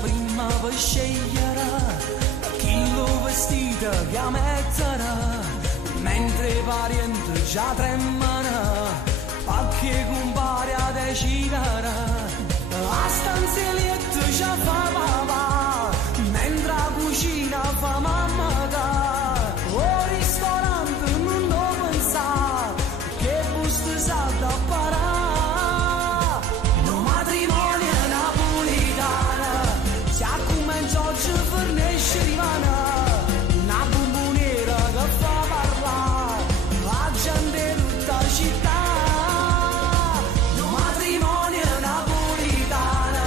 prima per scegliere chi lo vestito che metterà, mentre i parenti già tremano perché compare a decidere. A stanzietta già fa papà, mentre a cucina fa mamma da. O ristorante non lo pensa, che busto sa da parare. No matrimonio napolitana, si accomincia oggi per nesce rimane. Una bomboniera che fa parlare la gente tutta città. No matrimonio napolitana,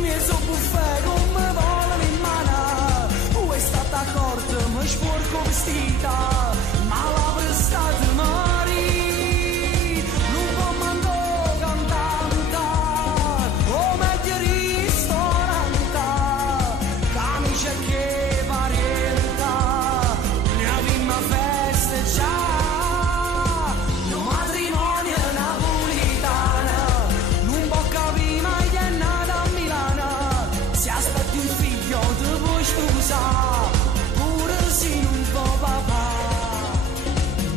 mi so buffet come vola in mano. È stata accorta, mi sporco vestita, ma la prestata mari. Non può mandò cantanta, o meglio ristoranta, camicia che parienta, ne avimmo feste già. No matrimonio napolitana, non può capire mai che è nata a Milano. Si aspetti un figlio ti puoi sposare, pure se non può papà.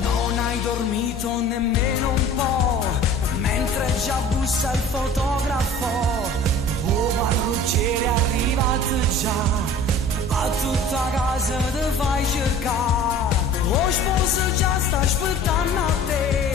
Non hai dormito nemmeno un po', mentre già bussa il fotografo. Oh parrucciere è arrivato già, a tutta casa ti fai cercare. Lo sposo già sta aspettando a te,